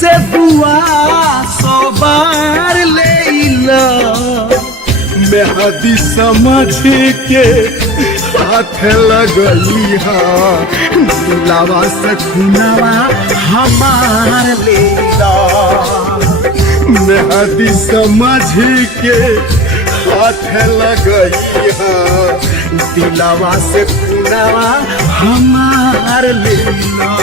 से दुआ 100 बार लेला मेहदी समझ के हाथ लगली दिलावा से खुनावा हमार लेला मेहदी समझ के हाथ लगई दिलावा से खुनावा हमार लेला।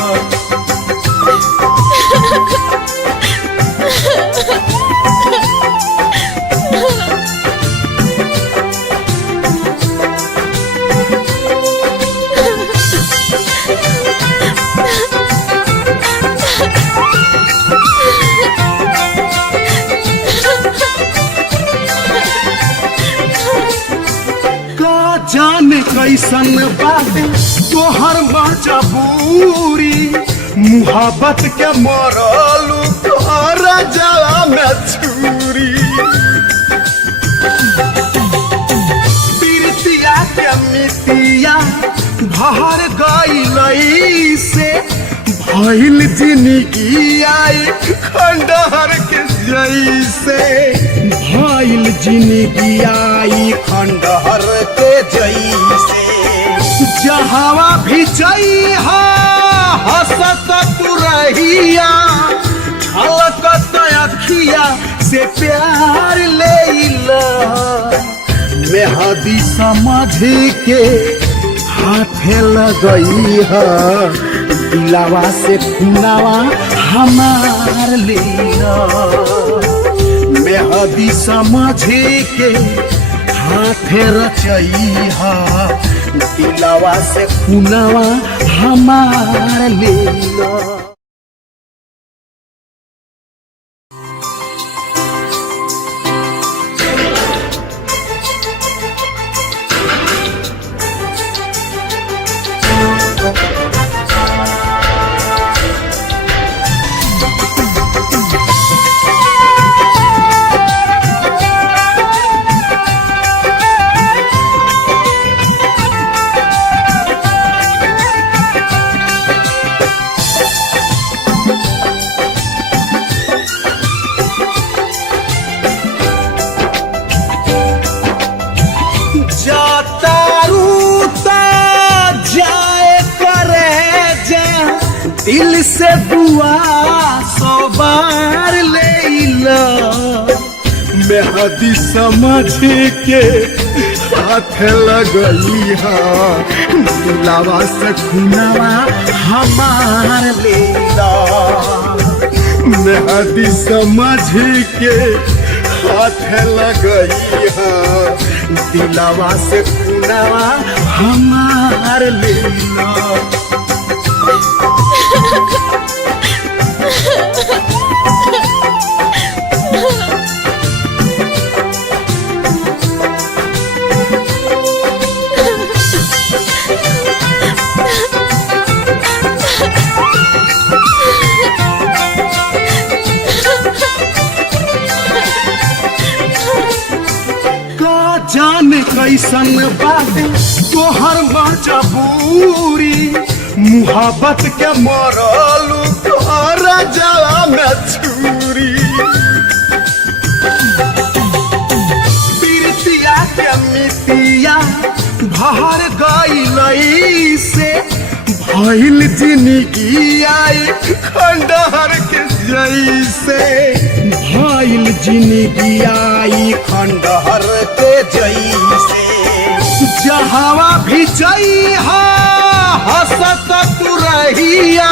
जाने कैसन बात तोहर मजबूरी मुहब्बत के मरलू तोहरा जला में छुरी पीरतिया के मितिया भर गई से भइल जिंदगी आई खंडहर के जैसे भइल जिंदगी आई खंडहर के जैसे जहावा भी जइहा हंसत तू रहिया छलकत अखिया से प्यार लेला मेहदी समझ के हाथे लगई दिलावा से खुनावा हमार लेला मेहदी समझ के हाथे रचई दिलावा से खुनावा हमार लेला। दिल से दुआ 100 बार लेला मेहदी समझ के हाथ लगई दिलावा से खुनावा हमार लेला मेहदी समझ के हाथ लगई दिलावा से खुनावा हमार लेला। जाने कैसन बात तोहर मजबूरी मुहब्बत के मरलू तोहरा जला में छुरी पीरतिया के मितिया भर गई से भइल जिंदगी आई खंडहर के जैसे भइल जिंदगी आई खंडहर के जैसे जहावा भी जइहा हंसत तू रहिया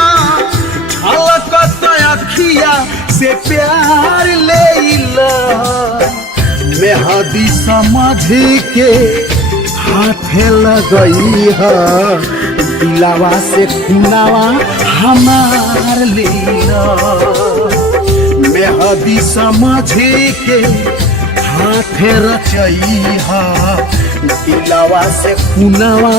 छलकत अखिया से प्यार लेला मेहदी समझ के हाथे लगई दिलावा से खुनावा हमार लेला मेहदी समझ के हाथे रचई दिलावा से खुनावा